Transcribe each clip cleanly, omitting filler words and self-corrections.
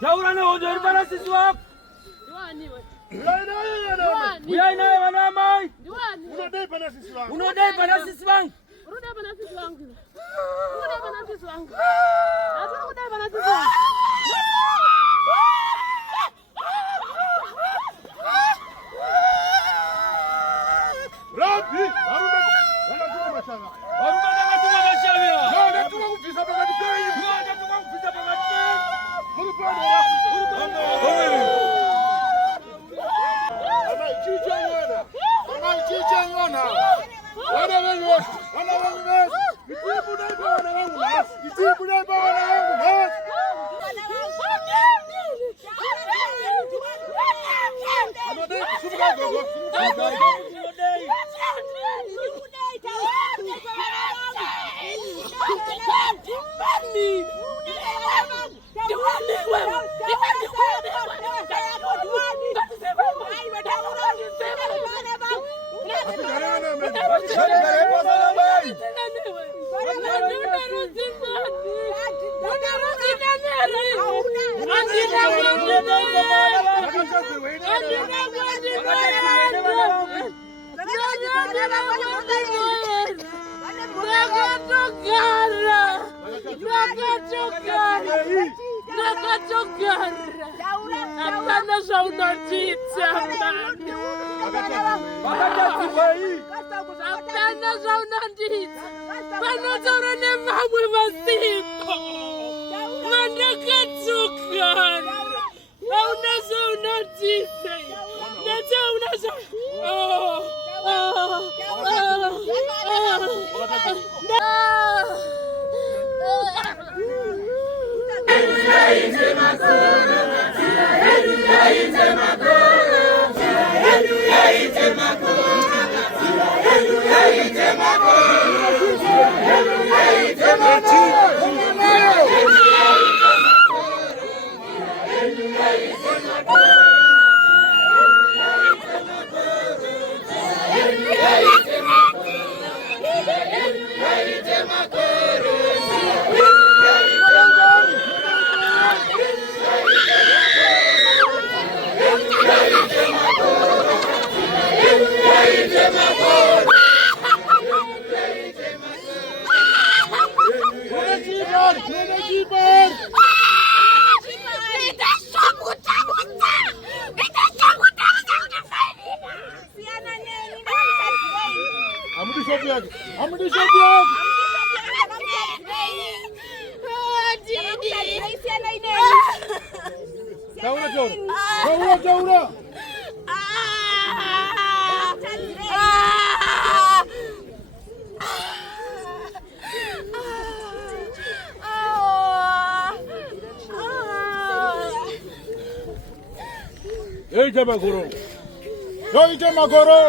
Jaurane hoja bana sisi wako. Diwani wewe. Wewe naye wanamai. Diwani. Unadai bana sisi wangu. Unadai bana sisi wangu. Rudi bana sisi wangu. Rudi bana sisi wangu. Nataka kudai bana sisi wangu. Rabi, warume. Wanatuma mashanga. Warume wanatuma mashanga. Wanatuma kufisa pakati kwenu. Wanatuma kufisa pakati kwenu. Murupano rafu. Wana wengi wote. Wana wengi wote. Itibu naiba wana wangu nasi. Itibu naiba wana wangu nasi. Anodai kusubuka gogo. Hapana zaunatitsa mani. Hapana zaunatitsa. Pana zaurane mamwe masipo. Manakatsukan. Hauna zaunatitsa. Naza unaza. Jaura. Hey jama guru. Hey jama guru.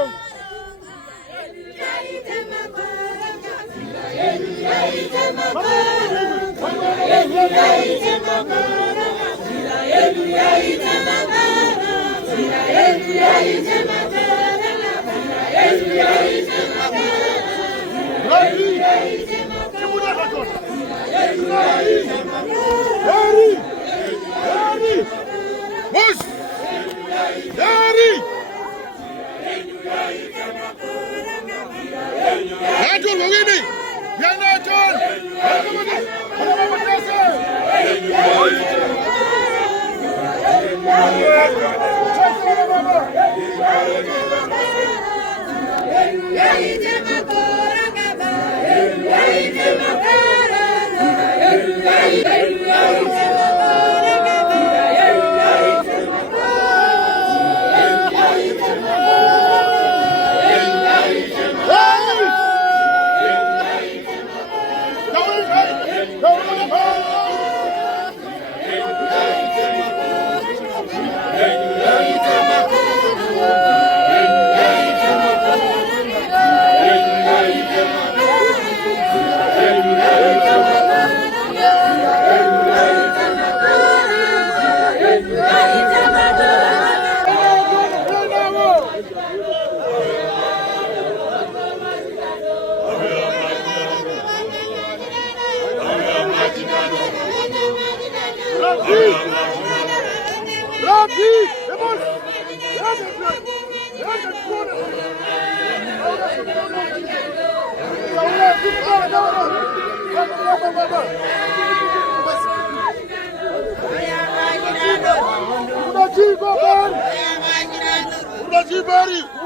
Hey,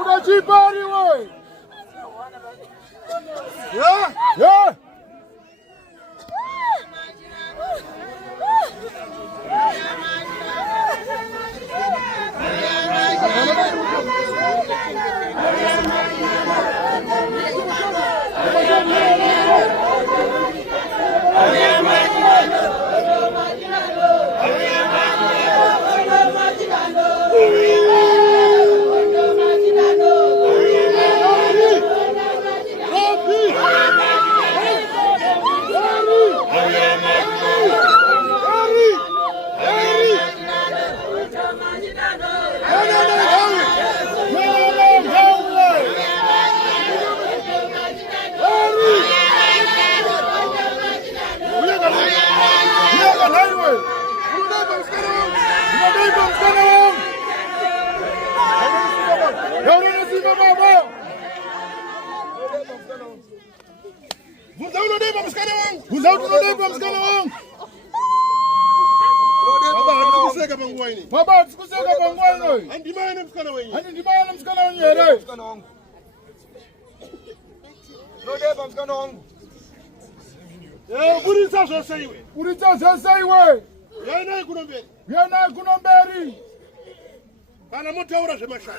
Unajibari wewe. Yeah. Baba, sikuseka pangwani. Andimana msikana wenyewe. Andimana msikana wenyewe. Msikana wangu. Lodeba msikana wangu. Buri sasa iwe. Buri sasa iwe. Yana kunomberi. Kana moto ura semasha.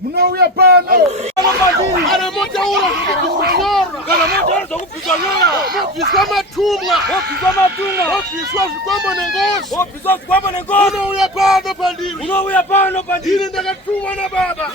Munouya pano. Kana moto ura kupiganyora. Kana moto ura kupiganyora. Mopisa matumwa. Mopisa zikwambo nengosi. Unouya pano pandini. Ndakatumwa na baba.